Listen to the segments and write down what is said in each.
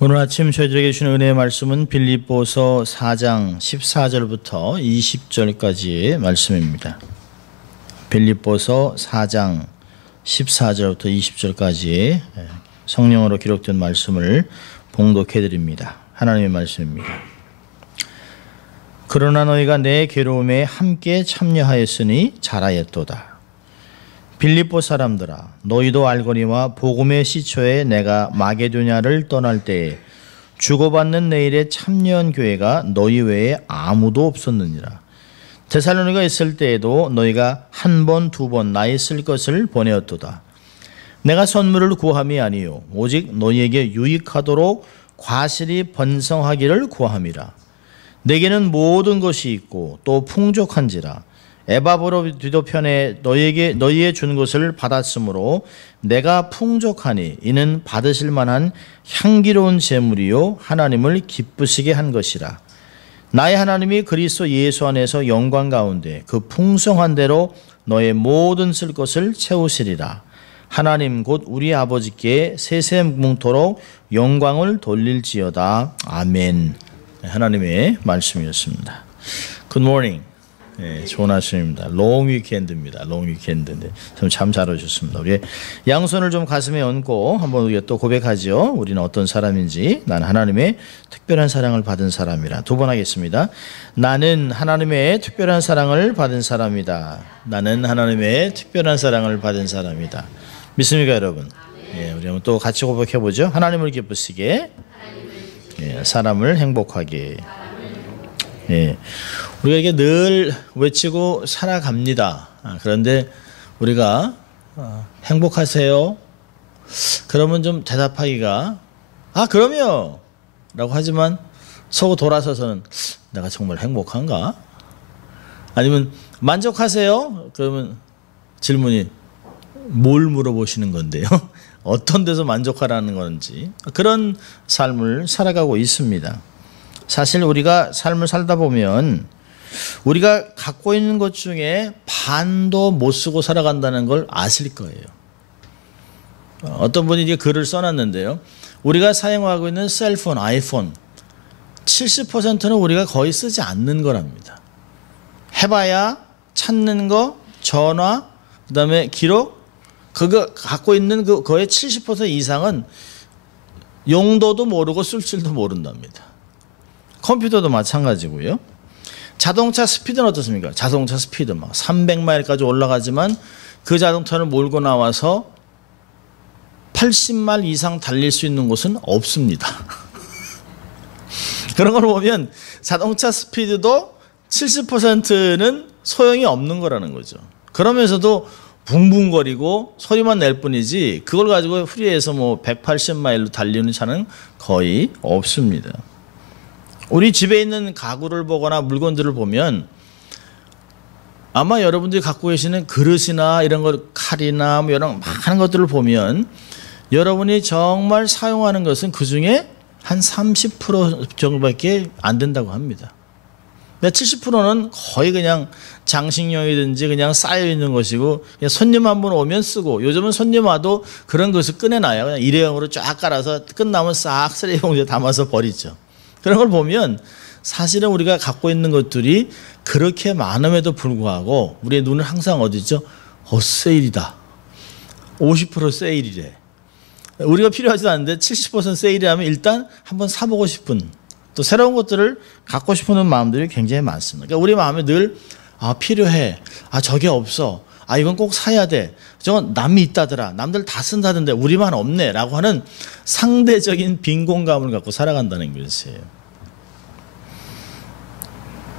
오늘 아침 저희들에게 주신 은혜의 말씀은 빌립보서 4장 14절부터 20절까지의 말씀입니다. 빌립보서 4장 14절부터 20절까지의 성령으로 기록된 말씀을 봉독해 드립니다. 하나님의 말씀입니다. 그러나 너희가 내 괴로움에 함께 참여하였으니 잘하였도다. 빌립보 사람들아, 너희도 알거니와 복음의 시초에 내가 마게도냐를 떠날 때에 주고받는 내 일에 참여한 교회가 너희 외에 아무도 없었느니라. 데살로니가 있을 때에도 너희가 한 번, 두 번 나의 쓸 것을 보내었도다. 내가 선물을 구함이 아니요 오직 너희에게 유익하도록 과실이 번성하기를 구함이라. 내게는 모든 것이 있고 또 풍족한지라. 에바브로 편에 너희의 준 것을 받았으므로 내가 풍족하니 이는 받으실 만한 향기로운 제물이요 하나님을 기쁘시게 한 것이라. 나의 하나님이 그리스도 예수 안에서 영광 가운데 그 풍성한 대로 너의 모든 쓸 것을 채우시리라. 하나님 곧 우리 아버지께 세세뭉토록 영광을 돌릴지어다. 아멘. 하나님의 말씀이었습니다. Good morning. 네, 좋은 아침입니다. 롱 위켄드입니다. 롱 위켄드인데 참 잘 오셨습니다. 우리 양손을 좀 가슴에 얹고 한번 우리가 또 고백하죠. 우리는 어떤 사람인지. 나는 하나님의 특별한 사랑을 받은 사람이라. 두 번 하겠습니다. 나는 하나님의 특별한 사랑을 받은 사람이다. 나는 하나님의 특별한 사랑을 받은 사람이다. 믿습니까, 여러분? 예, 우리 한번 또 같이 고백해 보죠. 하나님을 기쁘시게, 예, 사람을 행복하게. 예. 우리가 이게 늘 외치고 살아갑니다. 그런데 우리가 행복하세요? 그러면 좀 대답하기가 그럼요 라고 하지만 속으로 돌아서서는 내가 정말 행복한가? 아니면 만족하세요? 그러면 질문이 뭘 물어보시는 건데요? 어떤 데서 만족하라는 건지 그런 삶을 살아가고 있습니다. 사실 우리가 삶을 살다 보면 우리가 갖고 있는 것 중에 반도 못 쓰고 살아간다는 걸 아실 거예요. 어떤 분이 이제 글을 써놨는데요. 우리가 사용하고 있는 셀폰, 아이폰 70%는 우리가 거의 쓰지 않는 거랍니다. 해봐야 찾는 거, 전화, 그다음에 기록, 그거 갖고 있는 그거의 70% 이상은 용도도 모르고 쓸 줄도 모른답니다. 컴퓨터도 마찬가지고요. 자동차 스피드는 어떻습니까? 자동차 스피드 막 300마일까지 올라가지만 그 자동차를 몰고 나와서 80마일 이상 달릴 수 있는 곳은 없습니다. 그런 걸 보면 자동차 스피드도 70%는 소용이 없는 거라는 거죠. 그러면서도 붕붕거리고 소리만 낼 뿐이지 그걸 가지고 프리에서 뭐 180마일로 달리는 차는 거의 없습니다. 우리 집에 있는 가구를 보거나 물건들을 보면 아마 여러분들이 갖고 계시는 그릇이나 이런 것, 칼이나 뭐 이런 많은 것들을 보면 여러분이 정말 사용하는 것은 그 중에 한 30% 정도밖에 안 된다고 합니다. 70%는 거의 그냥 장식용이든지 그냥 쌓여 있는 것이고 그냥 손님 한 분 오면 쓰고 요즘은 손님 와도 그런 것을 꺼내놔요. 그냥 일회용으로 쫙 깔아서 끝나면 싹 쓰레기 봉지에 담아서 버리죠. 그런 걸 보면 사실은 우리가 갖고 있는 것들이 그렇게 많음에도 불구하고 우리의 눈은 항상 어디죠? 세일이다. 50% 세일이래. 우리가 필요하지도 않은데 70% 세일이라면 일단 한번 사보고 싶은 또 새로운 것들을 갖고 싶은 마음들이 굉장히 많습니다. 그러니까 우리 마음에 늘 필요해. 저게 없어. 이건 꼭 사야 돼. 저건 남이 있다더라. 남들 다 쓴다던데 우리만 없네. 라고 하는 상대적인 빈곤감을 갖고 살아간다는 것이에요.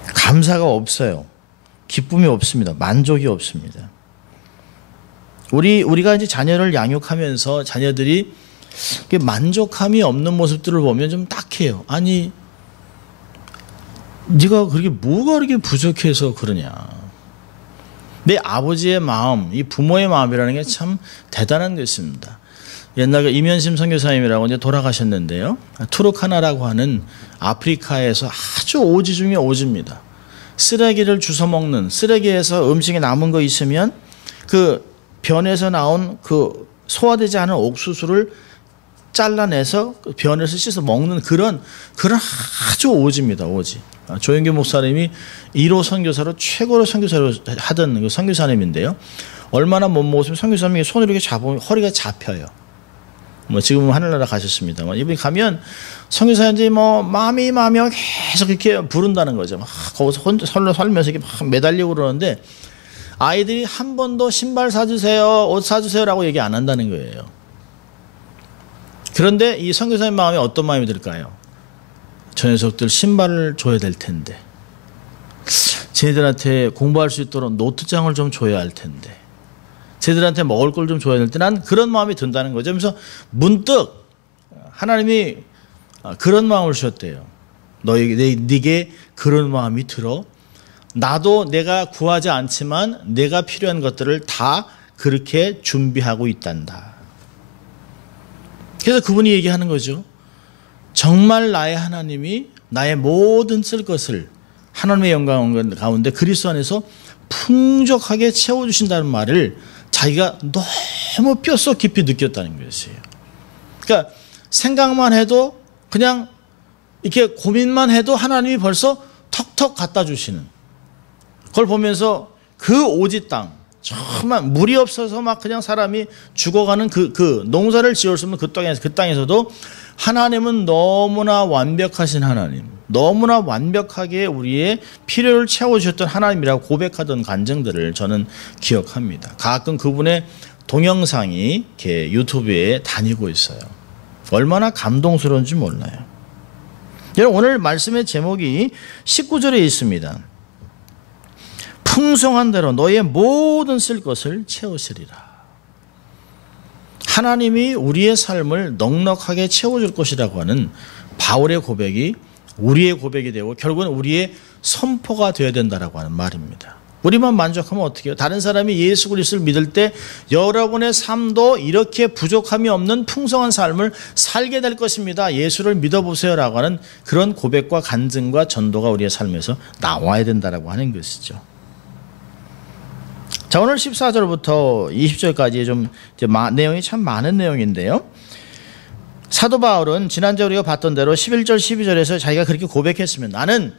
감사가 없어요. 기쁨이 없습니다. 만족이 없습니다. 우리가 이제 자녀를 양육하면서 자녀들이 만족함이 없는 모습들을 보면 좀 딱해요. 아니, 네가 뭐가 그렇게 부족해서 그러냐. 내 아버지의 마음, 이 부모의 마음이라는 게 참 대단한 것입니다. 옛날에 이면심 선교사님이라고 이제 돌아가셨는데요. 투르카나라고 하는 아프리카에서 아주 오지 중에 오지입니다. 쓰레기를 주워 먹는, 쓰레기에서 음식이 남은 거 있으면 그 변에서 나온 그 소화되지 않은 옥수수를 잘라내서 변해서 씻어 먹는 그런 아주 오지입니다. 오지. 조영규 목사님이 1호 선교사로 최고로 선교사로 하던 그 선교사님인데요. 얼마나 못 먹었으면 선교사님이 손으로 이렇게 잡으면 허리가 잡혀요. 뭐 지금은 하늘나라 가셨습니다만 이분이 가면 선교사님들이 뭐 마음이 계속 이렇게 부른다는 거죠. 막 거기서 홀로 살면서 이렇게 막 매달리고 그러는데 아이들이 한 번도 신발 사주세요, 옷 사주세요라고 얘기 안 한다는 거예요. 그런데 이 선교사님 마음에 어떤 마음이 들까요? 저 녀석들 신발을 줘야 될 텐데, 쟤들한테 공부할 수 있도록 노트장을 좀 줘야 할 텐데, 쟤들한테 먹을 걸 좀 줘야 될 때 난 그런 마음이 든다는 거죠. 그래서 문득 하나님이 그런 마음을 주셨대요. 네게 그런 마음이 들어? 나도 내가 구하지 않지만 내가 필요한 것들을 다 그렇게 준비하고 있단다. 그래서 그분이 얘기하는 거죠. 정말 나의 하나님이 나의 모든 쓸 것을 하나님의 영광 가운데 그리스도 안에서 풍족하게 채워주신다는 말을 자기가 너무 뼛속 깊이 느꼈다는 것이에요. 그러니까 생각만 해도 그냥 이렇게 고민만 해도 하나님이 벌써 턱턱 갖다 주시는, 그걸 보면서 그 오지 땅, 정말 물이 없어서 막 그냥 사람이 죽어가는 그 농사를 지을 수 없는 그 땅에서도 하나님은 너무나 완벽하신 하나님, 너무나 완벽하게 우리의 필요를 채워주셨던 하나님이라고 고백하던 간증들을 저는 기억합니다. 가끔 그분의 동영상이 이렇게 유튜브에 다니고 있어요. 얼마나 감동스러운지 몰라요. 여러분, 오늘 말씀의 제목이 19절에 있습니다. 풍성한 대로 너의 모든 쓸 것을 채우시리라. 하나님이 우리의 삶을 넉넉하게 채워줄 것이라고 하는 바울의 고백이 우리의 고백이 되고 결국은 우리의 선포가 되어야 된다라고 하는 말입니다. 우리만 만족하면 어떻게 해요? 다른 사람이 예수 그리스도를 믿을 때 여러분의 삶도 이렇게 부족함이 없는 풍성한 삶을 살게 될 것입니다. 예수를 믿어보세요라고 하는 그런 고백과 간증과 전도가 우리의 삶에서 나와야 된다라고 하는 것이죠. 자, 오늘 14절부터 20절까지 좀 내용이 참 많은 내용인데요. 사도 바울은 지난주에 우리가 봤던 대로 11절 12절에서 자기가 그렇게 고백했으면 나는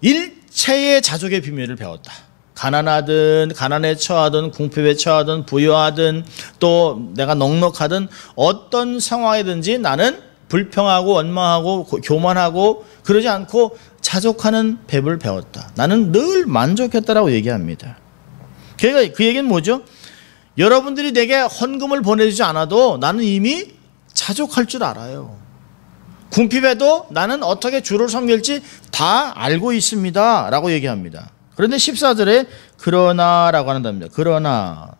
일체의 자족의 비밀을 배웠다. 가난하든 가난에 처하든 궁핍에 처하든 부유하든 또 내가 넉넉하든 어떤 상황이든지 나는 불평하고 원망하고 교만하고 그러지 않고 자족하는 법을 배웠다. 나는 늘 만족했다라고 얘기합니다. 그러니까 그 얘기는 뭐죠? 여러분들이 내게 헌금을 보내주지 않아도 나는 이미 자족할 줄 알아요. 궁핍에도 나는 어떻게 주를 섬길지 다 알고 있습니다 라고 얘기합니다. 그런데 14절에 그러나라고 한답니다. 그러나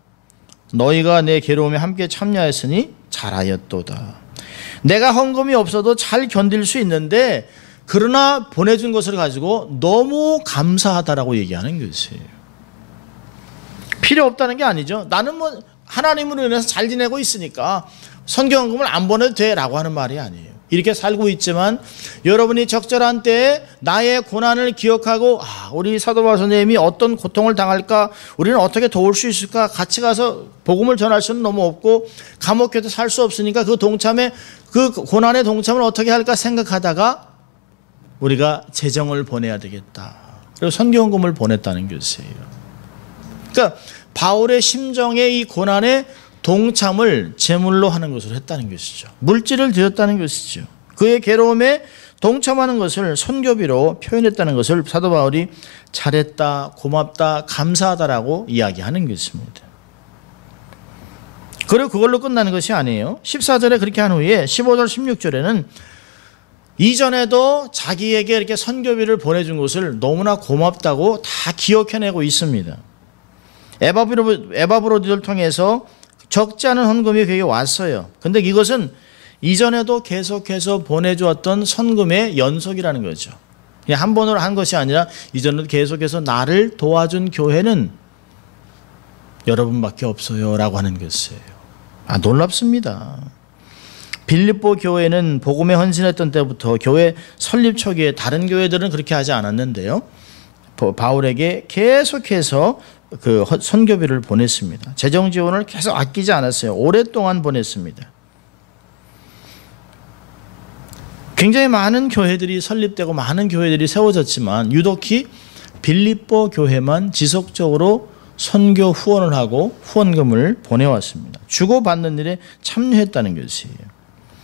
너희가 내 괴로움에 함께 참여했으니 잘하였도다. 내가 헌금이 없어도 잘 견딜 수 있는데 그러나 보내준 것을 가지고 너무 감사하다라고 얘기하는 것이에요. 필요 없다는 게 아니죠. 나는 뭐 하나님으로 인해서 잘 지내고 있으니까 선교헌금을 안 보내도 돼라고 하는 말이 아니에요. 이렇게 살고 있지만 여러분이 적절한 때에 나의 고난을 기억하고 우리 사도 바울 선생님이 어떤 고통을 당할까, 우리는 어떻게 도울 수 있을까, 같이 가서 복음을 전할 수는 너무 없고 감옥에도 살 수 없으니까 그 고난의 동참을 어떻게 할까 생각하다가 우리가 재정을 보내야 되겠다. 그리고 선교헌금을 보냈다는 것이에요. 그러니까 바울의 심정의 이 고난에 동참을 제물로 하는 것을 했다는 것이죠. 물질을 드렸다는 것이죠. 그의 괴로움에 동참하는 것을 선교비로 표현했다는 것을 사도 바울이 잘했다, 고맙다, 감사하다라고 이야기하는 것입니다. 그리고 그걸로 끝나는 것이 아니에요. 14절에 그렇게 한 후에 15절 16절에는 이전에도 자기에게 이렇게 선교비를 보내준 것을 너무나 고맙다고 다 기억해내고 있습니다. 에바브로디를 통해서 적지 않은 헌금이 그에게 왔어요. 근데 이것은 이전에도 계속해서 보내주었던 헌금의 연속이라는 거죠. 그냥 한 번으로 한 것이 아니라 이전에도 계속해서 나를 도와준 교회는 여러분밖에 없어요 라고 하는 것이에요. 놀랍습니다. 빌립보 교회는 복음에 헌신했던 때부터 교회 설립 초기에 다른 교회들은 그렇게 하지 않았는데요. 바울에게 계속해서 그 선교비를 보냈습니다. 재정 지원을 계속 아끼지 않았어요. 오랫동안 보냈습니다. 굉장히 많은 교회들이 설립되고 많은 교회들이 세워졌지만 유독히 빌립보 교회만 지속적으로 선교 후원을 하고 후원금을 보내왔습니다. 주고받는 일에 참여했다는 것이에요.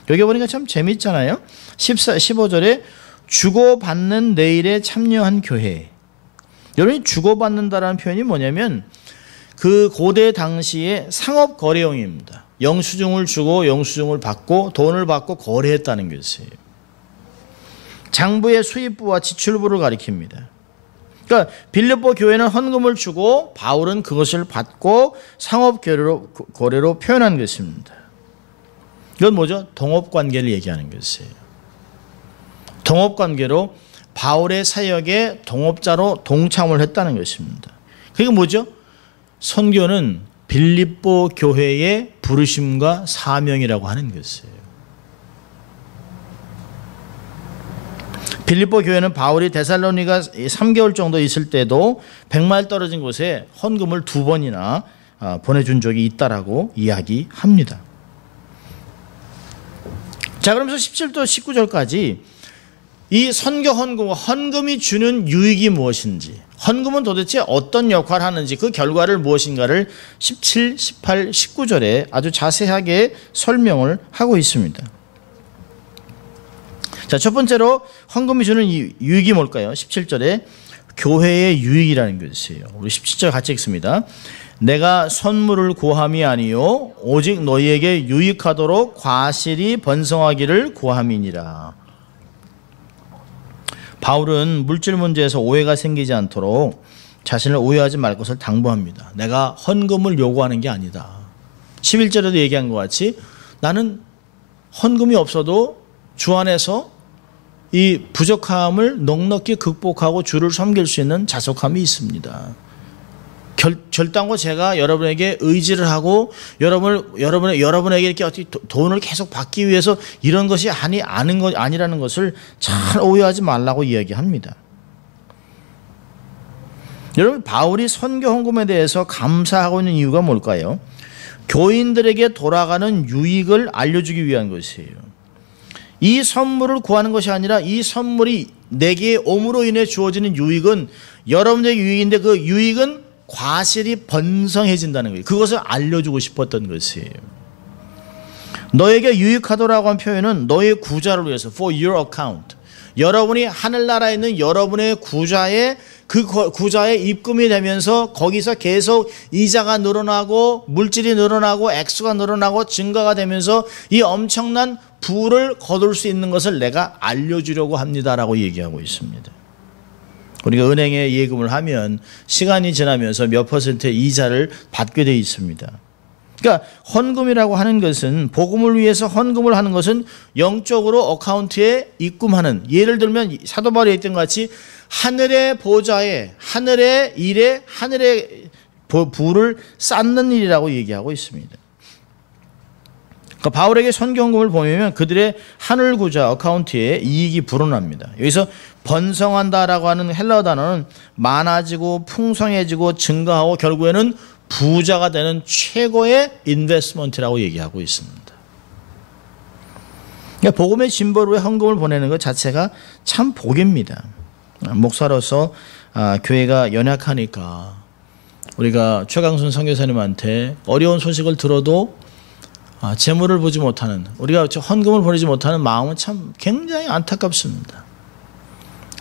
여기 보니까 참 재밌잖아요. 15절에 주고받는 내 일에 참여한 교회. 여러분이 주고받는다라는 표현이 뭐냐면 그 고대 당시의 상업 거래용입니다. 영수증을 주고 영수증을 받고 돈을 받고 거래했다는 것이에요. 장부의 수입부와 지출부를 가리킵니다. 그러니까 빌립보 교회는 헌금을 주고 바울은 그것을 받고 상업 거래로 표현한 것입니다. 이건 뭐죠? 동업관계를 얘기하는 것이에요. 동업관계로 바울의 사역에 동업자로 동참을 했다는 것입니다. 그게 뭐죠? 선교는 빌립보 교회의 부르심과 사명이라고 하는 것이에요. 빌립보 교회는 바울이 데살로니가 3개월 정도 있을 때도 100마일 떨어진 곳에 헌금을 2번이나 보내준 적이 있다라고 이야기합니다. 자, 그러면서 17절 19절까지 이 선교 헌금이 주는 유익이 무엇인지, 헌금은 도대체 어떤 역할을 하는지, 그 결과를 무엇인가를 17, 18, 19절에 아주 자세하게 설명을 하고 있습니다. 자, 첫 번째로 헌금이 주는 유익이 뭘까요? 17절에 교회의 유익이라는 것이에요. 우리 17절 같이 읽습니다. 내가 선물을 구함이 아니요 오직 너희에게 유익하도록 과실이 번성하기를 구함이니라. 바울은 물질 문제에서 오해가 생기지 않도록 자신을 오해하지 말 것을 당부합니다. 내가 헌금을 요구하는 게 아니다. 11절에도 얘기한 것 같이 나는 헌금이 없어도 주 안에서 이 부족함을 넉넉히 극복하고 주를 섬길 수 있는 자속함이 있습니다. 결단코 제가 여러분에게 의지를 하고 여러분에게 이렇게 어떻게 돈을 계속 받기 위해서 이런 것이 아니라는 것을 잘 오해하지 말라고 이야기합니다. 여러분, 바울이 선교 헌금에 대해서 감사하고 있는 이유가 뭘까요? 교인들에게 돌아가는 유익을 알려주기 위한 것이에요. 이 선물을 구하는 것이 아니라 이 선물이 내게 옴으로 인해 주어지는 유익은 여러분에게 유익인데 그 유익은 과실이 번성해진다는 거예요. 그것을 알려주고 싶었던 것이에요. 너에게 유익하더라고 한 표현은 너의 구자를 위해서 for your account. 여러분이 하늘나라에 있는 여러분의 구자에 그 구자에 입금이 되면서 거기서 계속 이자가 늘어나고 물질이 늘어나고 액수가 늘어나고 증가가 되면서 이 엄청난 부를 거둘 수 있는 것을 내가 알려주려고 합니다라고 얘기하고 있습니다. 우리가 은행에 예금을 하면 시간이 지나면서 몇 퍼센트의 이자를 받게 되어 있습니다. 그러니까 헌금이라고 하는 것은 복음을 위해서 헌금을 하는 것은 영적으로 어카운트에 입금하는, 예를 들면 사도 바울이 했던 것 같이 하늘의 보좌에 하늘의 일에 하늘의 부를 쌓는 일이라고 얘기하고 있습니다. 그러니까 바울에게 선교헌금을 보내면 그들의 하늘 구좌 어카운트에 이익이 불어납니다. 여기서 번성한다라고 하는 헬라어 단어는 많아지고 풍성해지고 증가하고 결국에는 부자가 되는 최고의 인베스트먼트라고 얘기하고 있습니다. 그러니까 복음의 짐벌로의 헌금을 보내는 것 자체가 참 복입니다. 목사로서 교회가 연약하니까 우리가 최강순 선교사님한테 어려운 소식을 들어도 재물을 보지 못하는, 우리가 헌금을 보내지 못하는 마음은 참 굉장히 안타깝습니다.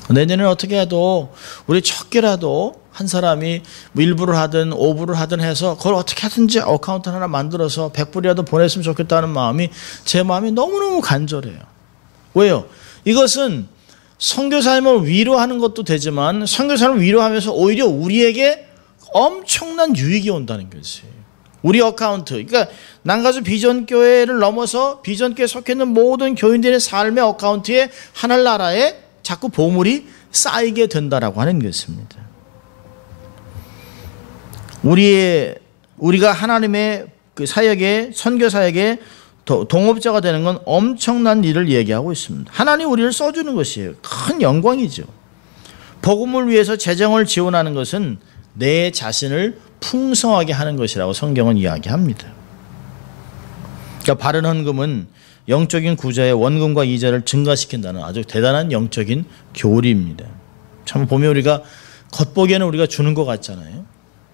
내년에는 어떻게 해도 우리 적게라도 한 사람이 일부를 하든 오부를 하든 해서 그걸 어떻게 하든지 어카운트 하나 만들어서 100불이라도 보냈으면 좋겠다는 마음이 제 마음이 너무너무 간절해요. 왜요? 이것은 선교사님을 위로하는 것도 되지만 선교사님을 위로하면서 오히려 우리에게 엄청난 유익이 온다는 것이에요. 우리 어카운트, 그러니까 난가주 비전교회를 넘어서 비전교회에 속해 있는 모든 교인들의 삶의 어카운트에 하늘나라에 자꾸 보물이 쌓이게 된다라고 하는 것입니다. 우리가 하나님의 그 사역에, 선교 사역에 동업자가 되는 건 엄청난 일을 얘기하고 있습니다. 하나님 우리를 써주는 것이에요. 큰 영광이죠. 복음을 위해서 재정을 지원하는 것은 내 자신을 풍성하게 하는 것이라고 성경은 이야기합니다. 그러니까 바른 헌금은 영적인 구자의 원금과 이자를 증가시킨다는 아주 대단한 영적인 교리입니다. 참 보면 우리가 겉보기에는 우리가 주는 것 같잖아요.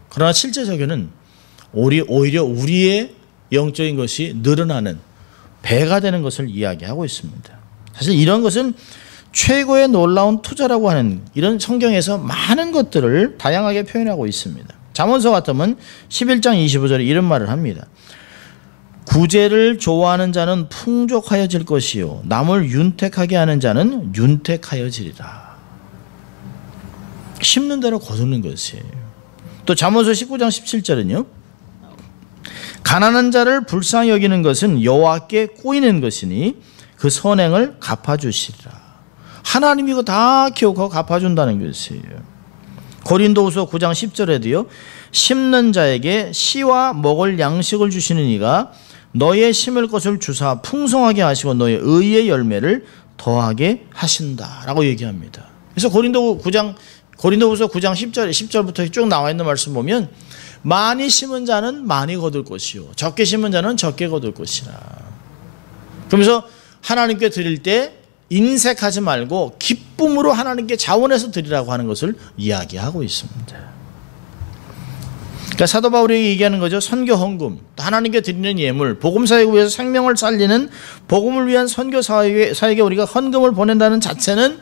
그러나 실제적으로는 오히려 우리의 영적인 것이 늘어나는 배가 되는 것을 이야기하고 있습니다. 사실 이런 것은 최고의 놀라운 투자라고 하는 이런 성경에서 많은 것들을 다양하게 표현하고 있습니다. 잠언서 같으면 11장 25절에 이런 말을 합니다. 구제를 좋아하는 자는 풍족하여질 것이요 남을 윤택하게 하는 자는 윤택하여지리라. 심는 대로 거두는 것이에요. 또 잠언서 19장 17절은요. 가난한 자를 불쌍히 여기는 것은 여호와께 꼬이는 것이니 그 선행을 갚아주시리라. 하나님이 이거 다 기억하고 갚아준다는 것이에요. 고린도후서 9장 10절에도요. 심는 자에게 씨와 먹을 양식을 주시는 이가 너의 심을 것을 주사 풍성하게 하시고 너의 의의 열매를 더하게 하신다라고 얘기합니다. 그래서 고린도후서 9장 10절부터 쭉 나와 있는 말씀 보면 많이 심은 자는 많이 거둘 것이요 적게 심은 자는 적게 거둘 것이라. 그러면서 하나님께 드릴 때 인색하지 말고 기쁨으로 하나님께 자원해서 드리라고 하는 것을 이야기하고 있습니다. 그러니까 사도 바울이 얘기하는 거죠. 선교 헌금, 하나님께 드리는 예물, 복음 사역을 위해서 생명을 살리는 복음을 위한 선교 사역에 우리가 헌금을 보낸다는 자체는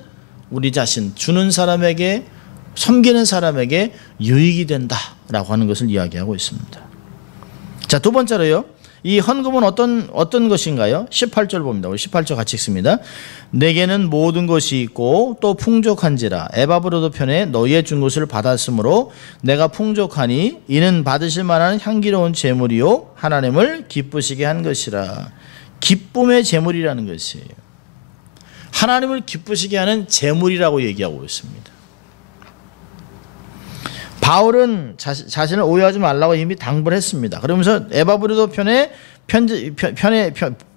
우리 자신 주는 사람에게 섬기는 사람에게 유익이 된다라고 하는 것을 이야기하고 있습니다. 자, 두 번째로요. 이 헌금은 어떤 것인가요? 18절 봅니다. 우리 18절 같이 읽습니다. 내게는 모든 것이 있고 또 풍족한지라 에바브로도 편에 너희의 준 것을 받았으므로 내가 풍족하니 이는 받으실 만한 향기로운 제물이요 하나님을 기쁘시게 한 것이라. 기쁨의 제물이라는 것이에요. 하나님을 기쁘시게 하는 제물이라고 얘기하고 있습니다. 바울은 자신을 오해하지 말라고 이미 당부를 했습니다. 그러면서 에바브로도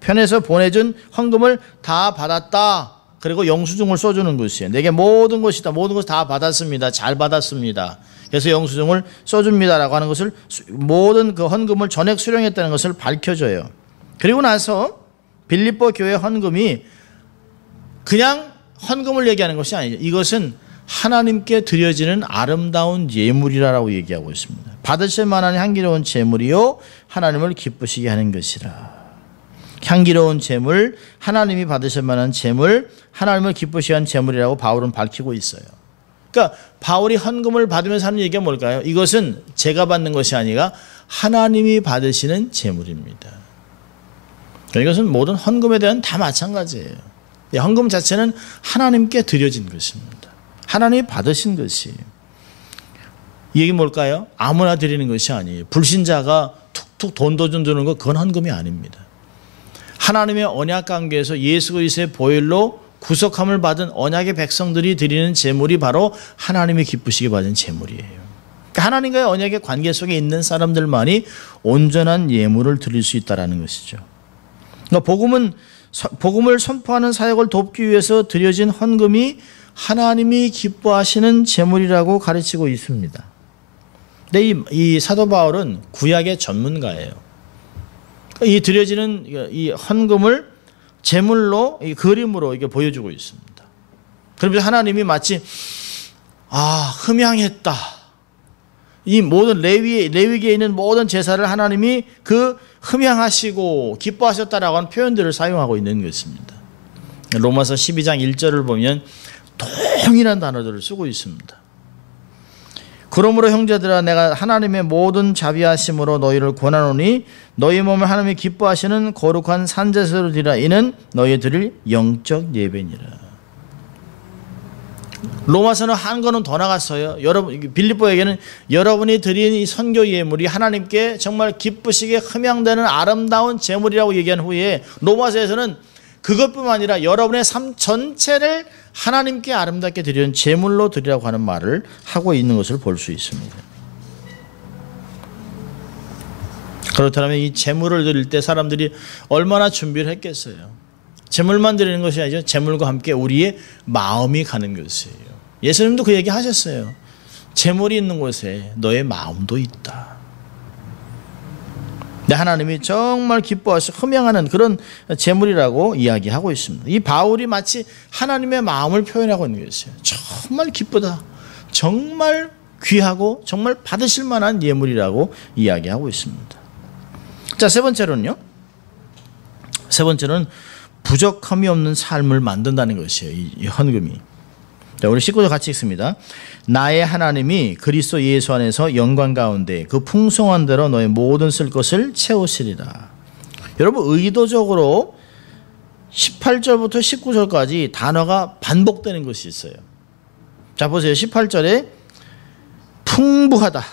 편에서 보내준 헌금을 다 받았다. 그리고 영수증을 써주는 것이에요. 내게 모든 것이다. 모든 것을 다 받았습니다. 잘 받았습니다. 그래서 영수증을 써줍니다라고 하는 것을 모든 그 헌금을 전액 수령했다는 것을 밝혀줘요. 그리고 나서 빌립보 교회 헌금이 그냥 헌금을 얘기하는 것이 아니죠. 이것은 하나님께 드려지는 아름다운 예물이라고 얘기하고 있습니다. 받으실 만한 향기로운 제물이요 하나님을 기쁘시게 하는 것이라. 향기로운 제물, 하나님이 받으실 만한 제물, 하나님을 기쁘시게 하는 제물이라고 바울은 밝히고 있어요. 그러니까 바울이 헌금을 받으면서 하는 얘기가 뭘까요? 이것은 제가 받는 것이 아니라 하나님이 받으시는 제물입니다. 이것은 모든 헌금에 대한 다 마찬가지예요. 헌금 자체는 하나님께 드려진 것입니다. 하나님이 받으신 것이에요. 이 얘기 뭘까요? 아무나 드리는 것이 아니에요. 불신자가 툭툭 돈 주는 거 그건 헌금이 아닙니다. 하나님의 언약 관계에서 예수 그리스도의 보혈로 구속함을 받은 언약의 백성들이 드리는 제물이 바로 하나님이 기쁘시게 받은 제물이에요. 그러니까 하나님과의 언약의 관계 속에 있는 사람들만이 온전한 예물을 드릴 수 있다는 것이죠. 그러니까 복음을 선포하는 사역을 돕기 위해서 드려진 헌금이 하나님이 기뻐하시는 제물이라고 가르치고 있습니다. 근데 이 사도 바울은 구약의 전문가예요. 이 드려지는 이 헌금을 제물로 이 그림으로 이게 보여주고 있습니다. 그러면서 하나님이 마치 흠향했다. 이 모든 레위기에 있는 모든 제사를 하나님이 그 흠향하시고 기뻐하셨다라고 하는 표현들을 사용하고 있는 것입니다. 로마서 12장 1절을 보면 동일한 단어들을 쓰고 있습니다. 그러므로 형제들아 내가 하나님의 모든 자비하심으로 너희를 권하노니 너희 몸을 하나님이 기뻐하시는 거룩한 산제사로 드리라. 이는 너희 드릴 영적 예배니라. 로마서는 한 거는 더 나갔어요. 여러분 빌립보에게는 여러분이 드린 이 선교 예물이 하나님께 정말 기쁘시게 흠향되는 아름다운 제물이라고 얘기한 후에 로마서에서는 그것뿐만 아니라 여러분의 삶 전체를 하나님께 아름답게 드리는 제물로 드리라고 하는 말을 하고 있는 것을 볼 수 있습니다. 그렇다면 이 제물을 드릴 때 사람들이 얼마나 준비를 했겠어요. 제물만 드리는 것이 아니죠. 제물과 함께 우리의 마음이 가는 것이에요. 예수님도 그 얘기 하셨어요. 제물이 있는 곳에 너의 마음도 있다. 근데 하나님이 정말 기뻐하셔 흠양하는 그런 제물이라고 이야기하고 있습니다. 이 바울이 마치 하나님의 마음을 표현하고 있는 것이에요. 정말 기쁘다. 정말 귀하고 정말 받으실 만한 예물이라고 이야기하고 있습니다. 자, 세 번째로는요. 세 번째는 부족함이 없는 삶을 만든다는 것이에요. 이 헌금이. 자, 우리 19절 같이 읽습니다. 나의 하나님이 그리스도 예수 안에서 영광 가운데 그 풍성한 대로 너의 모든 쓸 것을 채우시리라. 여러분, 의도적으로 18절부터 19절까지 단어가 반복되는 것이 있어요. 자, 보세요. 18절에 풍부하다.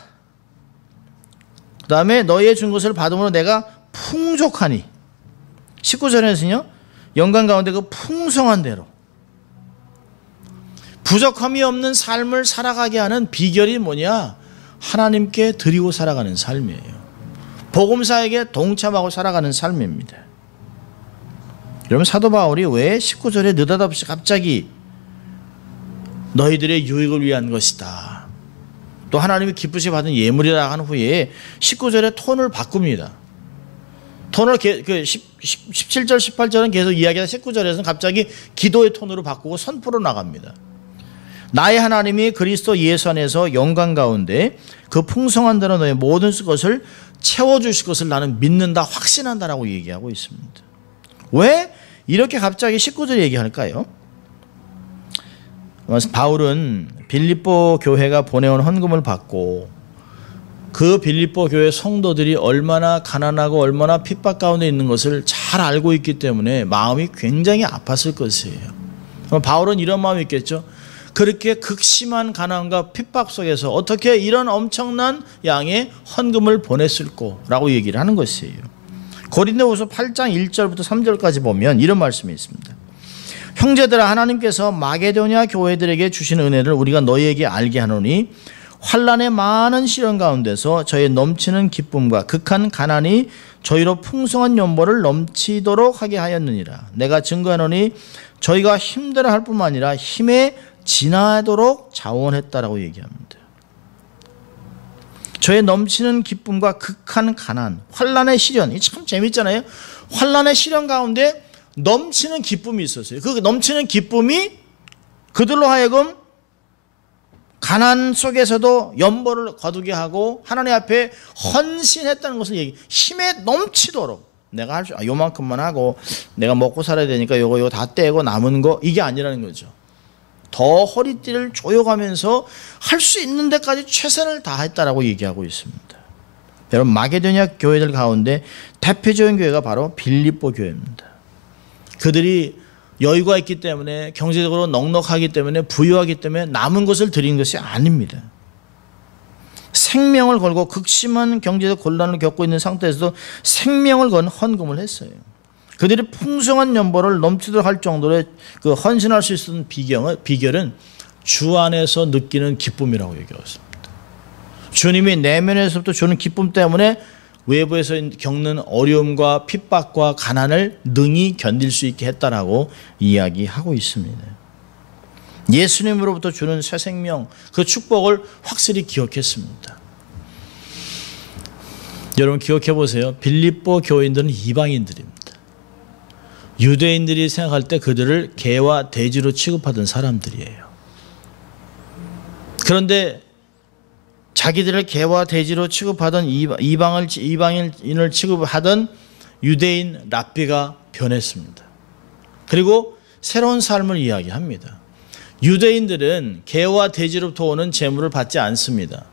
그 다음에 너희의 준 것을 받음으로 내가 풍족하니. 19절에서는요. 영광 가운데 그 풍성한 대로. 부족함이 없는 삶을 살아가게 하는 비결이 뭐냐? 하나님께 드리고 살아가는 삶이에요. 복음사에게 동참하고 살아가는 삶입니다. 여러분, 사도 바울이 왜 19절에 느닷없이 갑자기 너희들의 유익을 위한 것이다, 또 하나님이 기쁘시 받은 예물이라 한 후에 19절에 톤을 바꿉니다. 톤을 17절 18절은 계속 이야기하다 19절에서는 갑자기 기도의 톤으로 바꾸고 선포로 나갑니다. 나의 하나님이 그리스도 예수 안에서 영광 가운데 그 풍성한 대로 너의 모든 것을 채워주실 것을 나는 믿는다, 확신한다라고 얘기하고 있습니다. 왜 이렇게 갑자기 19절 얘기할까요? 바울은 빌립보 교회가 보내온 헌금을 받고 그 빌립보 교회 성도들이 얼마나 가난하고 얼마나 핍박 가운데 있는 것을 잘 알고 있기 때문에 마음이 굉장히 아팠을 것이에요. 바울은 이런 마음이 있겠죠. 그렇게 극심한 가난과 핍박 속에서 어떻게 이런 엄청난 양의 헌금을 보냈을꼬라고 얘기를 하는 것이에요. 고린도후서 8장 1절부터 3절까지 보면 이런 말씀이 있습니다. 형제들아, 하나님께서 마게도냐 교회들에게 주신 은혜를 우리가 너희에게 알게 하노니 환난의 많은 시련 가운데서 저의 넘치는 기쁨과 극한 가난이 저희로 풍성한 연보를 넘치도록 하게 하였느니라. 내가 증거하노니 저희가 힘들어할 뿐만 아니라 힘에 지나도록 자원했다라고 얘기합니다. 저의 넘치는 기쁨과 극한 가난, 환난의 시련, 이 참 재밌잖아요. 환난의 시련 가운데 넘치는 기쁨이 있었어요. 그 넘치는 기쁨이 그들로 하여금 가난 속에서도 연보를 거두게 하고 하나님 앞에 헌신했다는 것을 얘기. 힘에 넘치도록 내가 할 수, 요만큼만 하고 내가 먹고 살아야 되니까 요거 다 떼고 남은 거, 이게 아니라는 거죠. 더 허리띠를 조여가면서 할 수 있는 데까지 최선을 다했다라고 얘기하고 있습니다. 여러분, 마게도냐 교회들 가운데 대표적인 교회가 바로 빌립보 교회입니다. 그들이 여유가 있기 때문에, 경제적으로 넉넉하기 때문에, 부유하기 때문에 남은 것을 드린 것이 아닙니다. 생명을 걸고 극심한 경제적 곤란을 겪고 있는 상태에서도 생명을 건 헌금을 했어요. 그들이 풍성한 연보를 넘치도록 할 정도로 그 헌신할 수 있는 비결은 주 안에서 느끼는 기쁨이라고 얘기하고 있습니다. 주님이 내면에서부터 주는 기쁨 때문에 외부에서 겪는 어려움과 핍박과 가난을 능히 견딜 수 있게 했다라고 이야기하고 있습니다. 예수님으로부터 주는 새 생명, 그 축복을 확실히 기억했습니다. 여러분, 기억해 보세요. 빌립보 교인들은 이방인들입니다. 유대인들이 생각할 때 그들을 개와 돼지로 취급하던 사람들이에요. 그런데 자기들을 개와 돼지로 취급하던 이방인을 취급하던 유대인 랍비가 변했습니다. 그리고 새로운 삶을 이야기합니다. 유대인들은 개와 돼지로부터 오는 재물을 받지 않습니다.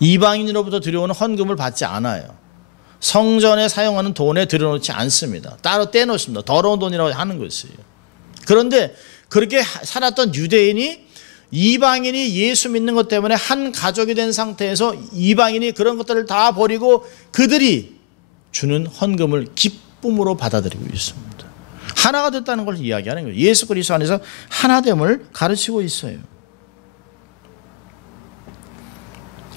이방인으로부터 들여오는 헌금을 받지 않아요. 성전에 사용하는 돈에 들여놓지 않습니다. 따로 떼놓습니다. 더러운 돈이라고 하는 것이에요. 그런데 그렇게 살았던 유대인이 이방인이 예수 믿는 것 때문에 한 가족이 된 상태에서 이방인이 그런 것들을 다 버리고 그들이 주는 헌금을 기쁨으로 받아들이고 있습니다. 하나가 됐다는 걸 이야기하는 거예요. 예수 그리스도 안에서 하나됨을 가르치고 있어요.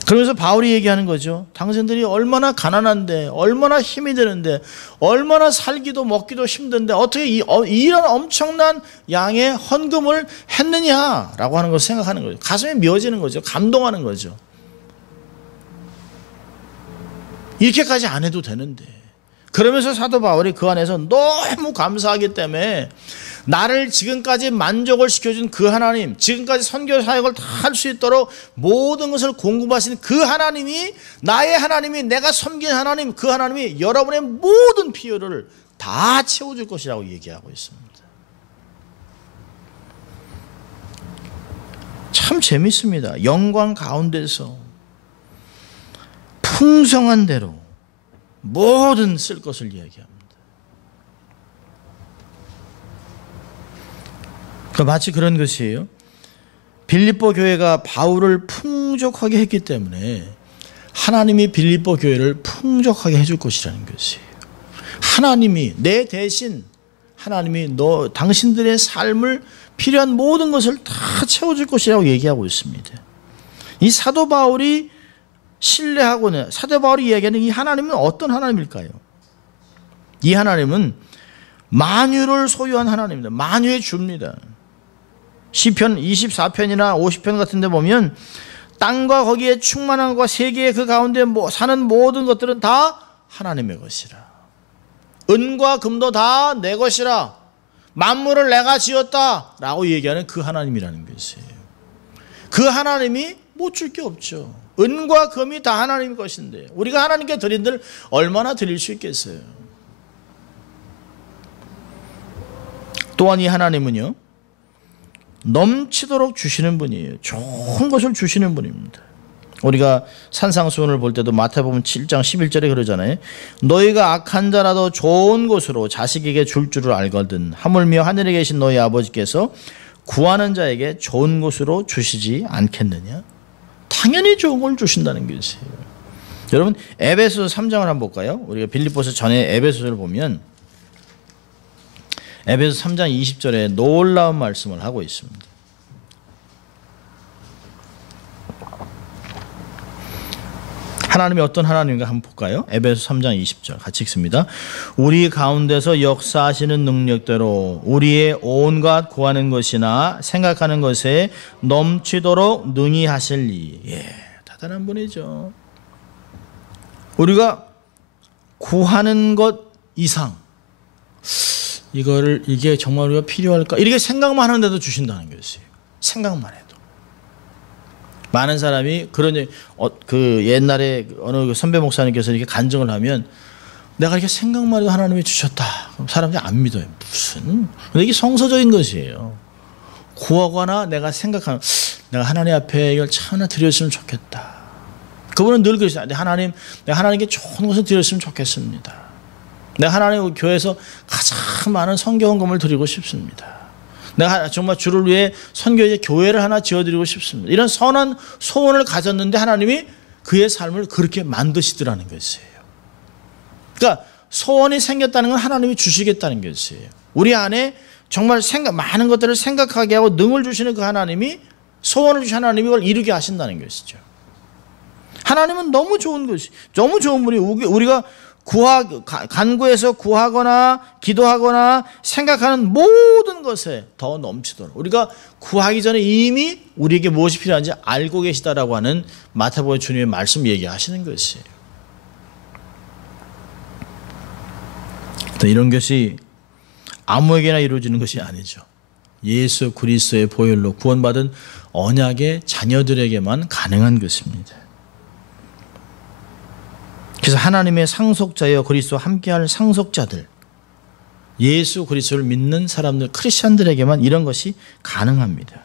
그러면서 바울이 얘기하는 거죠. 당신들이 얼마나 가난한데, 얼마나 힘이 드는데, 얼마나 살기도 먹기도 힘든데 어떻게 이런 엄청난 양의 헌금을 했느냐라고 하는 걸 생각하는 거죠. 가슴이 미어지는 거죠. 감동하는 거죠. 이렇게까지 안 해도 되는데. 그러면서 사도 바울이 그 안에서 너무 감사하기 때문에 나를 지금까지 만족을 시켜준 그 하나님, 지금까지 선교 사역을 다 할 수 있도록 모든 것을 공급하신 그 하나님이, 나의 하나님이, 내가 섬긴 하나님, 그 하나님이 여러분의 모든 필요를 다 채워줄 것이라고 얘기하고 있습니다. 참 재밌습니다. 영광 가운데서 풍성한 대로 모든 쓸 것을 이야기합니다. 마치 그런 것이에요. 빌립보 교회가 바울을 풍족하게 했기 때문에 하나님이 빌립보 교회를 풍족하게 해줄 것이라는 것이에요. 하나님이 내 대신 하나님이 당신들의 삶을 필요한 모든 것을 다 채워줄 것이라고 얘기하고 있습니다. 이 사도 바울이 신뢰하고는, 사도 바울이 이야기하는 이 하나님은 어떤 하나님일까요? 이 하나님은 만유를 소유한 하나님입니다. 만유의 주입니다. 시편 24편이나 50편 같은 데 보면 땅과 거기에 충만한 것과 세계의 그 가운데 사는 모든 것들은 다 하나님의 것이라. 은과 금도 다 내 것이라. 만물을 내가 지었다 라고 얘기하는 그 하나님이라는 것이에요. 그 하나님이 못 줄 게 없죠. 은과 금이 다 하나님의 것인데 우리가 하나님께 드린들 얼마나 드릴 수 있겠어요. 또한 이 하나님은요, 넘치도록 주시는 분이에요. 좋은 것을 주시는 분입니다. 우리가 산상수훈을 볼 때도 마태복음 7장 11절에 그러잖아요. 너희가 악한 자라도 좋은 것으로 자식에게 줄 줄을 알거든 하물며 하늘에 계신 너희 아버지께서 구하는 자에게 좋은 것으로 주시지 않겠느냐. 당연히 좋은 걸 주신다는 것이에요. 여러분 에베소서 3장을 한번 볼까요? 우리가 빌립보서 전에 에베소서를 보면 에베소 3장 20절에 놀라운 말씀을 하고 있습니다. 하나님이 어떤 하나님인가 한번 볼까요? 에베소 3장 20절 같이 읽습니다. 우리 가운데서 역사하시는 능력대로 우리의 온갖 구하는 것이나 생각하는 것에 넘치도록 능히 하실 이. 대단한 분이죠. 우리가 구하는 것 이상 이게 정말 우리가 필요할까? 이렇게 생각만 하는데도 주신다는 것이에요. 생각만 해도. 많은 사람이 그 옛날에 어느 선배 목사님께서 이렇게 간증을 하면 내가 이렇게 생각만 해도 하나님이 주셨다. 그럼 사람들이 안 믿어요. 무슨? 근데 이게 성서적인 것이에요. 구하거나 내가 생각하는, 내가 하나님 앞에 이걸 참 하나 드렸으면 좋겠다. 그분은 늘 그러시죠. 내가 하나님께 좋은 것을 드렸으면 좋겠습니다. 내가 하나님 교회에서 가장 많은 선교 헌금을 드리고 싶습니다. 내가 정말 주를 위해 선교의 교회를 하나 지어드리고 싶습니다. 이런 선한 소원을 가졌는데 하나님이 그의 삶을 그렇게 만드시더라는 것이에요. 그러니까 소원이 생겼다는 건 하나님이 주시겠다는 것이에요. 우리 안에 정말 많은 것들을 생각하게 하고 능을 주시는 그 하나님이, 소원을 주신 하나님이 그걸 이루게 하신다는 것이죠. 하나님은 너무 좋은 것이, 너무 좋은 분이 우리가 간구해서 구하거나 기도하거나 생각하는 모든 것에 더 넘치도록, 우리가 구하기 전에 이미 우리에게 무엇이 필요한지 알고 계시다라고 하는 마태복음 주님의 말씀 얘기하시는 것이에요. 이런 것이 아무에게나 이루어지는 것이 아니죠. 예수 그리스도의 보혈로 구원받은 언약의 자녀들에게만 가능한 것입니다. 그래서 하나님의 상속자여 그리스도와 함께할 상속자들, 예수 그리스도를 믿는 사람들, 크리스찬들에게만 이런 것이 가능합니다.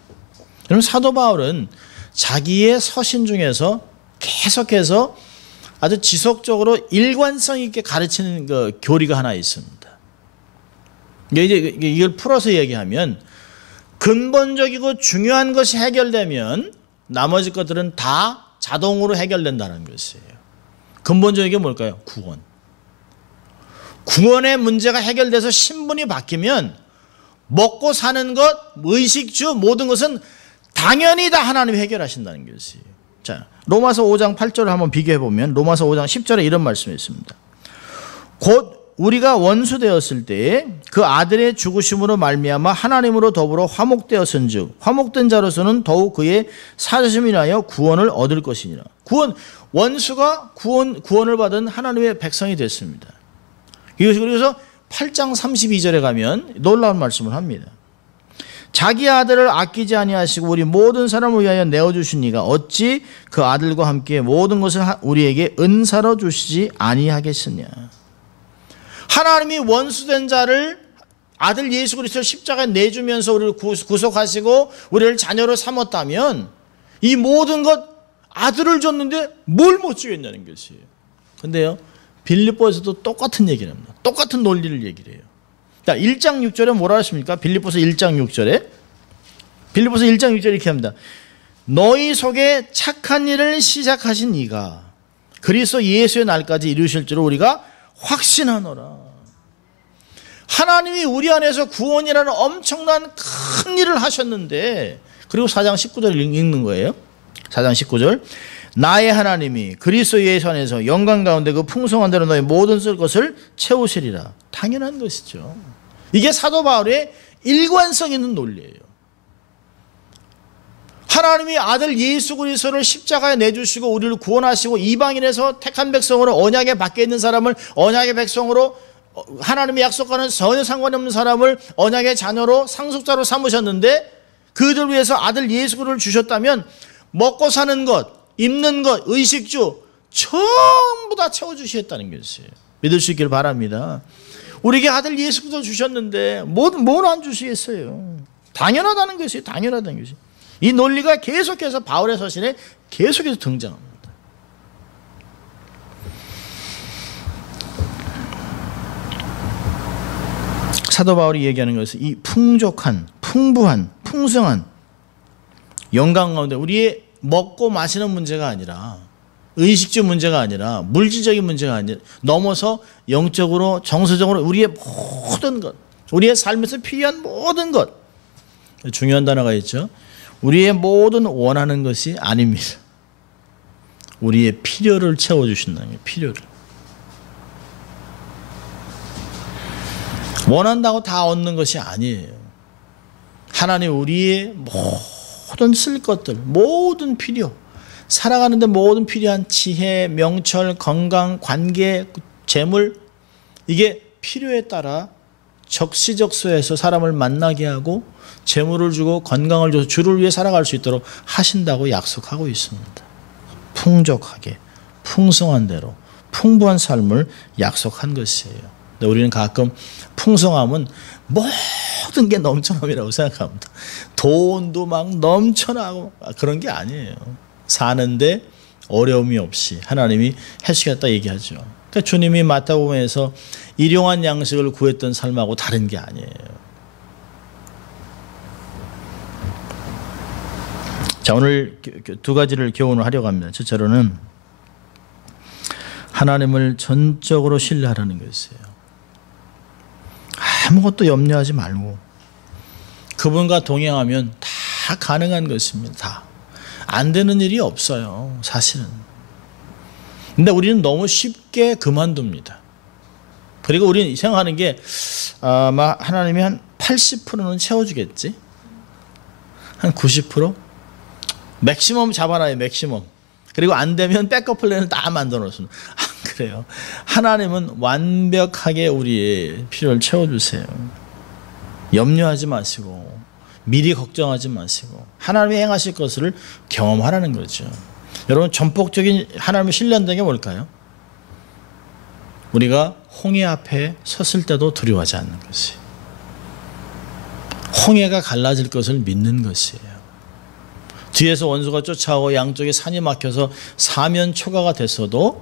그럼 사도 바울은 자기의 서신 중에서 계속해서 아주 지속적으로 일관성 있게 가르치는 그 교리가 하나 있습니다. 이걸 풀어서 얘기하면 근본적이고 중요한 것이 해결되면 나머지 것들은 다 자동으로 해결된다는 것이에요. 근본적인 게 뭘까요? 구원. 구원의 문제가 해결돼서 신분이 바뀌면 먹고 사는 것, 의식주, 모든 것은 당연히 다 하나님이 해결하신다는 것이에요. 자, 로마서 5장 8절을 한번 비교해 보면 로마서 5장 10절에 이런 말씀이 있습니다. 곧 우리가 원수 되었을 때에 그 아들의 죽으심으로 말미암아 하나님으로 더불어 화목되었은즉 화목된 자로서는 더욱 그의 사주심을 인하여 구원을 얻을 것이니라. 원수가 구원을 받은 하나님의 백성이 됐습니다. 그래서 8장 32절에 가면 놀라운 말씀을 합니다. 자기 아들을 아끼지 아니하시고 우리 모든 사람을 위하여 내어주시니가 어찌 그 아들과 함께 모든 것을 우리에게 은사로 주시지 아니하겠느냐. 하나님이 원수된 자를 아들 예수 그리스도를 십자가에 내주면서 우리를 구속하시고 우리를 자녀로 삼았다면 이 모든 것 아들을 줬는데 뭘 못 주겠냐는 것이에요. 근데요, 빌립보에서도 똑같은 얘기를 합니다. 똑같은 논리를 얘기를 해요. 자, 1장 6절에 뭐라 하십니까? 빌립보서 1장 6절에 이렇게 합니다. 너희 속에 착한 일을 시작하신 이가 그리스도 예수의 날까지 이루실 줄을 우리가 확신하노라. 하나님이 우리 안에서 구원이라는 엄청난 큰 일을 하셨는데, 그리고 4장 19절 읽는 거예요. 4장 19절. 나의 하나님이 그리스도 예수 안에서 영광 가운데 그 풍성한 대로 너의 모든 쓸 것을 채우시리라. 당연한 것이죠. 이게 사도 바울의 일관성 있는 논리예요. 하나님이 아들 예수 그리스도를 십자가에 내주시고 우리를 구원하시고 이방인에서 택한 백성으로 언약에 밖에 있는 사람을 언약의 백성으로, 하나님의 약속과는 전혀 상관이 없는 사람을 언약의 자녀로 상속자로 삼으셨는데, 그들 위해서 아들 예수 그리스도를 주셨다면 먹고 사는 것, 입는 것, 의식주 전부 다 채워주시겠다는 것이에요. 믿을 수 있기를 바랍니다. 우리에게 아들 예수 그리스도 주셨는데 뭘 안 주시겠어요. 당연하다는 것이에요. 당연하다는 것이. 이 논리가 계속해서 바울의 서신에 계속해서 등장합니다. 사도 바울이 얘기하는 것은 이 풍족한, 풍부한, 풍성한 영광 가운데 우리의 먹고 마시는 문제가 아니라, 의식주 문제가 아니라, 물질적인 문제가 아니라 넘어서 영적으로, 정서적으로 우리의 모든 것, 우리의 삶에서 필요한 모든 것, 중요한 단어가 있죠. 우리의 모든 원하는 것이 아닙니다. 우리의 필요를 채워주신다는 거예요. 필요를. 원한다고 다 얻는 것이 아니에요. 하나님 우리의 모든 쓸 것들, 모든 필요, 살아가는데 모든 필요한 지혜, 명철, 건강, 관계, 재물, 이게 필요에 따라 적시적소해서 사람을 만나게 하고 재물을 주고 건강을 줘서 주를 위해 살아갈 수 있도록 하신다고 약속하고 있습니다. 풍족하게, 풍성한 대로, 풍부한 삶을 약속한 것이에요. 근데 우리는 가끔 풍성함은 모든 게 넘쳐남이라고 생각합니다. 돈도 막 넘쳐나고 그런 게 아니에요. 사는데 어려움이 없이 하나님이 해주시겠다 얘기하죠. 그러니까 주님이 마태복음에서 일용한 양식을 구했던 삶하고 다른 게 아니에요. 자, 오늘 두 가지를 교훈을 하려고 합니다. 첫째로는 하나님을 전적으로 신뢰하라는 것이에요. 아무것도 염려하지 말고 그분과 동행하면 다 가능한 것입니다. 다. 안 되는 일이 없어요, 사실은. 근데 우리는 너무 쉽게 그만둡니다. 그리고 우리는 생각하는 게 아마 하나님이 한 80%는 채워주겠지, 한 90%? 맥시멈 잡아놔요, 맥시멈. 그리고 안 되면 백업 플랜을 다 만들어 놓습니다. 안 그래요. 하나님은 완벽하게 우리의 필요를 채워주세요. 염려하지 마시고 미리 걱정하지 마시고 하나님이 행하실 것을 경험하라는 거죠. 여러분, 전폭적인 하나님을 신뢰한다는 게 뭘까요? 우리가 홍해 앞에 섰을 때도 두려워하지 않는 것이, 홍해가 갈라질 것을 믿는 것이에요. 뒤에서 원수가 쫓아오고 양쪽에 산이 막혀서 사면 초가가 됐어도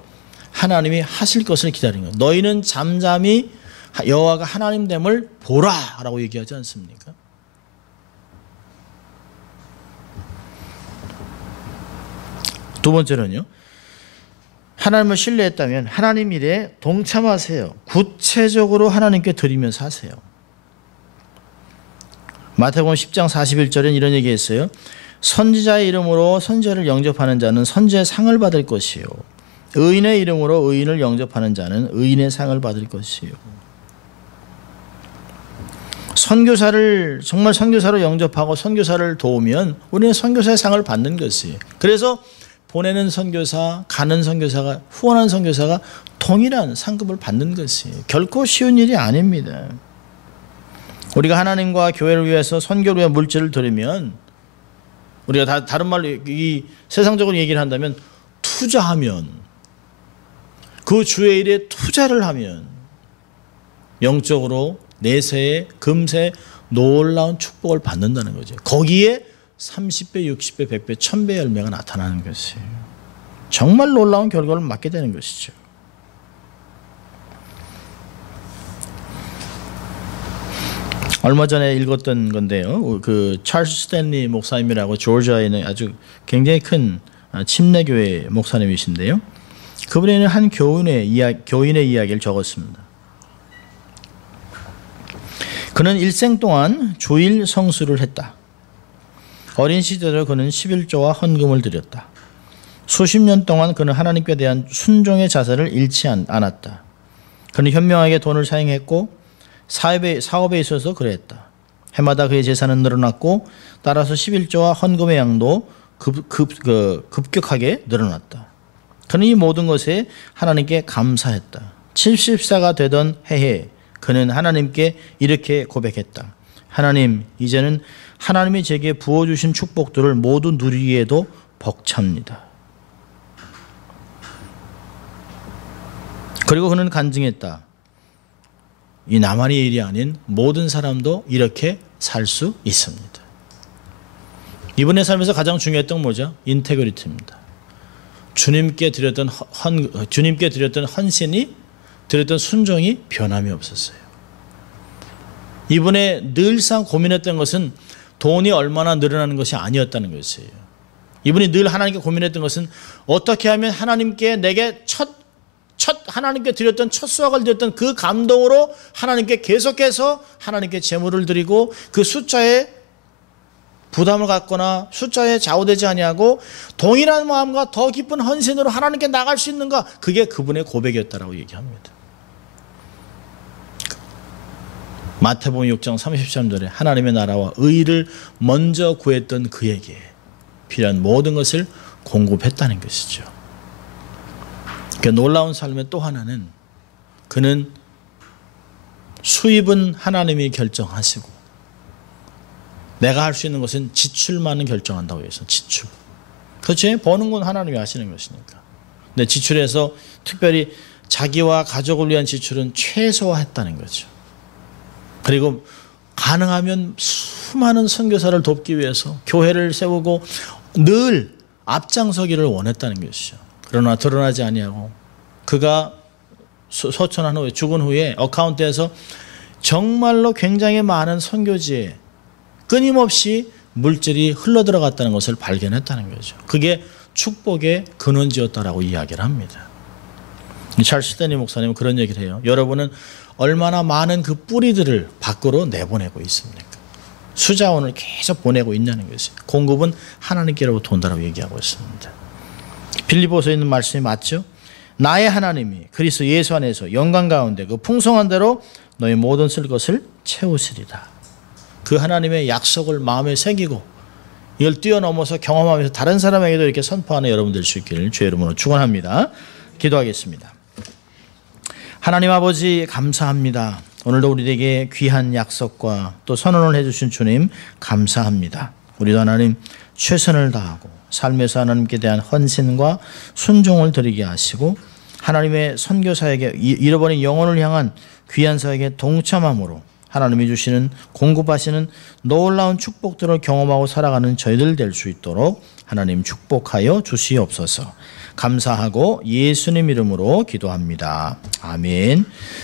하나님이 하실 것을 기다리는 거예요. 너희는 잠잠히 여호와가 하나님 됨을 보라 라고 얘기하지 않습니까? 두 번째는요, 하나님을 신뢰했다면 하나님 일에 동참하세요. 구체적으로 하나님께 드리면서 하세요. 마태복음 10장 41절엔 이런 얘기했어요. 선지자의 이름으로 선지자를 영접하는 자는 선지자의 상을 받을 것이요, 의인의 이름으로 의인을 영접하는 자는 의인의 상을 받을 것이요. 선교사를 정말 선교사로 영접하고 선교사를 도우면 우리는 선교사의 상을 받는 것이에요. 그래서 보내는 선교사, 가는 선교사가, 후원하는 선교사가 동일한 상급을 받는 것이에요. 결코 쉬운 일이 아닙니다. 우리가 하나님과 교회를 위해서 선교를 위해 물질을 드리면, 우리가 다른 말로 이 세상적으로 얘기를 한다면 투자하면, 그 주의 일에 투자를 하면 영적으로 내세에 금세 놀라운 축복을 받는다는 거죠. 거기에 30배, 60배, 100배, 1000배 열매가 나타나는 것이에요. 정말 놀라운 결과를 맞게 되는 것이죠. 얼마 전에 읽었던 건데요. 그 찰스 스탠리 목사님이라고 조지아에 있는 아주 굉장히 큰 침례교회 목사님이신데요. 그분에는 한 교인의 이야기를 적었습니다. 그는 일생 동안 주일 성수를 했다. 어린 시절에 그는 11조와 헌금을 드렸다. 수십 년 동안 그는 하나님께 대한 순종의 자세를 잃지 않았다. 그는 현명하게 돈을 사용했고 사업에 있어서 그랬다. 해마다 그의 재산은 늘어났고 따라서 11조와 헌금의 양도 급격하게 늘어났다. 그는 이 모든 것에 하나님께 감사했다. 70세가 되던 해에 그는 하나님께 이렇게 고백했다. 하나님, 이제는 하나님이 제게 부어주신 축복들을 모두 누리기에도 벅찹니다. 그리고 그는 간증했다. 이 나만의 일이 아닌 모든 사람도 이렇게 살 수 있습니다. 이분의 삶에서 가장 중요했던 뭐죠? 인테그리티입니다. 주님께 드렸던 헌신이, 드렸던 순종이 변함이 없었어요. 이분의 늘상 고민했던 것은 돈이 얼마나 늘어나는 것이 아니었다는 것이에요. 이분이 늘 하나님께 고민했던 것은 어떻게 하면 하나님께 내게 하나님께 드렸던 첫 수확을 드렸던 그 감동으로 하나님께 계속해서 하나님께 제물을 드리고 그 숫자에 부담을 갖거나 숫자에 좌우되지 아니하고 동일한 마음과 더 깊은 헌신으로 하나님께 나갈 수 있는가, 그게 그분의 고백이었다라고 얘기합니다. 마태복음 6장 33절에 하나님의 나라와 의를 먼저 구했던 그에게 필요한 모든 것을 공급했다는 것이죠. 그 놀라운 삶의 또 하나는, 그는 수입은 하나님이 결정하시고 내가 할 수 있는 것은 지출만은 결정한다고 해서 지출. 그렇지? 버는 건 하나님이 하시는 것이니까. 근데 지출에서 특별히 자기와 가족을 위한 지출은 최소화했다는 거죠. 그리고 가능하면 수많은 선교사를 돕기 위해서 교회를 세우고 늘 앞장서기를 원했다는 것이죠. 그러나 드러나지 아니하고 그가 소천한 후에, 죽은 후에 어카운트에서 정말로 굉장히 많은 선교지에 끊임없이 물질이 흘러들어갔다는 것을 발견했다는 거죠. 그게 축복의 근원지였다라고 이야기를 합니다. 찰스 스탠리 목사님은 그런 얘기를 해요. 여러분은 얼마나 많은 그 뿌리들을 밖으로 내보내고 있습니까? 수자원을 계속 보내고 있다는 것이, 공급은 하나님께로부터 온다라고 얘기하고 있습니다. 빌립보서에 있는 말씀이 맞죠? 나의 하나님이 그리스도 예수 안에서 영광 가운데 그 풍성한 대로 너의 모든 쓸 것을 채우시리다. 그 하나님의 약속을 마음에 새기고 이걸 뛰어넘어서 경험하면서 다른 사람에게도 이렇게 선포하는 여러분 될 수 있기를 주의 이름으로 축원합니다. 기도하겠습니다. 하나님 아버지, 감사합니다. 오늘도 우리에게 귀한 약속과 또 선언을 해주신 주님 감사합니다. 우리도 하나님 최선을 다하고 삶에서 하나님께 대한 헌신과 순종을 드리게 하시고 하나님의 선교사에게, 잃어버린 영혼을 향한 귀한 사에게 동참함으로 하나님이 주시는, 공급하시는 놀라운 축복들을 경험하고 살아가는 저희들 될 수 있도록 하나님 축복하여 주시옵소서. 감사하고 예수님 이름으로 기도합니다. 아멘.